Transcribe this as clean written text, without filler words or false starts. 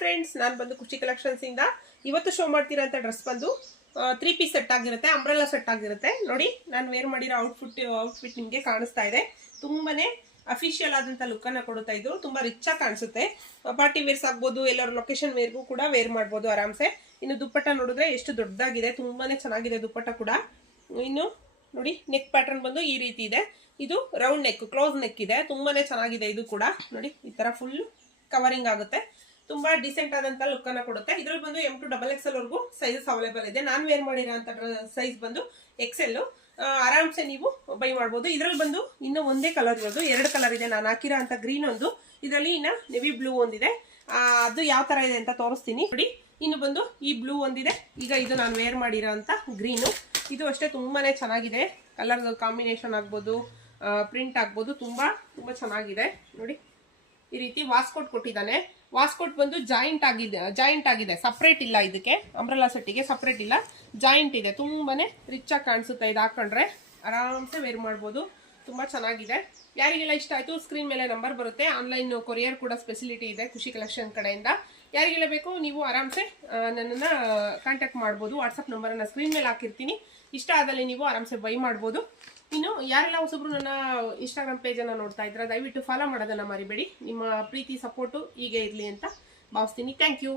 Friends, ನಾನು ಬಂದು ಖುಷಿ ಕಲೆಕ್ಷನ್ಸ್ ಇಂದ ಇವತ್ತು ಶೋ ಮಾಡ್ತಿರೋಂಥ ಡ್ರೆಸ್ ಬಂದು 3 ಪೀಸ್ ಸೆಟ್ ಆಗಿರುತ್ತೆ, ಅಂಬ್ರೆಲಾ ಸೆಟ್ ಆಗಿರುತ್ತೆ. ನೋಡಿ, ನಾನು ವೇರ್ ಮಾಡಿರೋ ಔಟ್ಫಿಟ್ ನಿಮಗೆ ಕಾಣಿಸ್ತಾ ಇದೆ. ತುಂಬಾನೇ ಅಫಿಷಿಯಲ್ ಆದಂಥ ಲುಕ್ ಅನ್ನ ಕೊಡುತ್ತಾ ಇದ್ದು ತುಂಬಾ ರಿಚ್ ಆಗಿ ಕಾಣಿಸುತ್ತೆ. ಪಾರ್ಟಿ ವೇರ್ಸ್ ಆಗ್ಬೋದು, ಎಲ್ಲರ ಲೊಕೇಶನ್ ವೇರ್ಗೂ ಕೂಡ ವೇರ್ ಮಾಡ್ಬೋದು ಆರಾಮ್ಸೆ. ಇನ್ನು ದುಪ್ಪಟ್ಟ ನೋಡಿದ್ರೆ ಎಷ್ಟು ದೊಡ್ಡದಾಗಿದೆ, ತುಂಬಾನೇ ಚೆನ್ನಾಗಿದೆ ದುಪ್ಪಟ್ಟ ಕೂಡ. ಇನ್ನು ನೋಡಿ, ನೆಕ್ ಪ್ಯಾಟರ್ನ್ ಬಂದು ಈ ರೀತಿ ಇದೆ. ಇದು ರೌಂಡ್ ನೆಕ್, ಕ್ಲೋಸ್ ನೆಕ್ ಇದೆ, ತುಂಬಾನೇ ಚೆನ್ನಾಗಿದೆ. ಇದು ಕೂಡ ನೋಡಿ, ಈ ತರ ಫುಲ್ ಕವರಿಂಗ್ ಆಗುತ್ತೆ, ತುಂಬಾ ಡಿಸೆಂಟ್ ಆದಂತ ಲುಕ್ ಅನ್ನ ಕೊಡುತ್ತೆ. ಇದ್ರಲ್ಲಿ ಬಂದು M to XXL ವರೆಗೂ ಸೈಜಸ್ ಅವೈಲೇಬಲ್ ಇದೆ. ನಾನು ವೇರ್ ಮಾಡಿರೋಂಥ ಸೈಜ್ ಬಂದು XL. ಆರಾಮ್ಸೆ ನೀವು ಬೈ ಮಾಡ್ಬೋದು. ಇದ್ರಲ್ಲಿ ಬಂದು ಇನ್ನು ಒಂದೇ ಕಲರ್ ಇರೋದು, 2 ಕಲರ್ ಇದೆ. ನಾನು ಹಾಕಿರೋ ಅಂತ ಗ್ರೀನ್ ಒಂದು, ಇದರಲ್ಲಿ ಇನ್ನ ನೆವಿ ಬ್ಲೂ ಒಂದಿದೆ. ಅದು ಯಾವ ತರ ಇದೆ ಅಂತ ತೋರಿಸ್ತೀನಿ ನೋಡಿ. ಇನ್ನು ಬಂದು ಈ ಬ್ಲೂ ಒಂದಿದೆ. ಈಗ ಇದು ನಾನು ವೇರ್ ಮಾಡಿರೋ ಅಂತ ಗ್ರೀನು, ಇದು ಅಷ್ಟೇ ತುಂಬಾನೇ ಚೆನ್ನಾಗಿದೆ. ಕಲರ್ ಕಾಂಬಿನೇಷನ್ ಆಗ್ಬೋದು, ಪ್ರಿಂಟ್ ಆಗ್ಬೋದು, ತುಂಬಾ ಚೆನ್ನಾಗಿದೆ. ನೋಡಿ, ಈ ರೀತಿ ವಾಸ್ಕೋಟ್ ಕೊಟ್ಟಿದ್ದಾನೆ. ವಾಸ್ಕೋಟ್ ಬಂದು ಜಾಯಿಂಟ್ ಆಗಿದೆ, ಸಪ್ರೇಟ್ ಇಲ್ಲ. ಇದಕ್ಕೆ ಅಂಬ್ರೆಲಾ ಸೆಟ್ಟಿಗೆ ಸಪ್ರೇಟ್ ಇಲ್ಲ, ಜಾಯಿಂಟ್ ಇದೆ. ತುಂಬಾನೇ ರಿಚ್ ಆಗಿ ಕಾಣಿಸುತ್ತೆ. ಇದು ಹಾಕೊಂಡ್ರೆ ಆರಾಮ್ಸೆ ವೇರ್ ಮಾಡ್ಬೋದು, ತುಂಬಾ ಚೆನ್ನಾಗಿದೆ. ಯಾರಿಗೆಲ್ಲ ಇಷ್ಟ ಆಯ್ತು, ಸ್ಕ್ರೀನ್ ಮೇಲೆ ನಂಬರ್ ಬರುತ್ತೆ. ಆನ್ಲೈನ್ ಕೊರಿಯರ್ ಕೂಡ ಫೆಸಿಲಿಟಿ ಇದೆ ಖುಷಿ ಕಲೆಕ್ಷನ್ ಕಡೆಯಿಂದ. ಯಾರಿಗೆಲ್ಲ ಬೇಕು ನೀವು ಆರಾಮ್ಸೆ ನನ್ನನ್ನು ಕಾಂಟ್ಯಾಕ್ಟ್ ಮಾಡ್ಬೋದು. ವಾಟ್ಸಪ್ ನಂಬರನ್ನು ಸ್ಕ್ರೀನ್ ಮೇಲೆ ಹಾಕಿರ್ತೀನಿ. ಇಷ್ಟ ಆದಲ್ಲಿ ನೀವು ಆರಾಮ್ಸೆ ಬೈ ಮಾಡ್ಬೋದು. ಇನ್ನು ಯಾರೆಲ್ಲ ಹೊಸಬ್ರು ನನ್ನ ಇನ್ಸ್ಟಾಗ್ರಾಮ್ ಪೇಜನ್ನು ನೋಡ್ತಾ ಇದ್ರೆ ದಯವಿಟ್ಟು ಫಾಲೋ ಮಾಡೋದನ್ನು ಮರಿಬೇಡಿ. ನಿಮ್ಮ ಪ್ರೀತಿ ಸಪೋರ್ಟು ಹೀಗೆ ಇರಲಿ ಅಂತ ಭಾವಿಸ್ತೀನಿ. Thank you.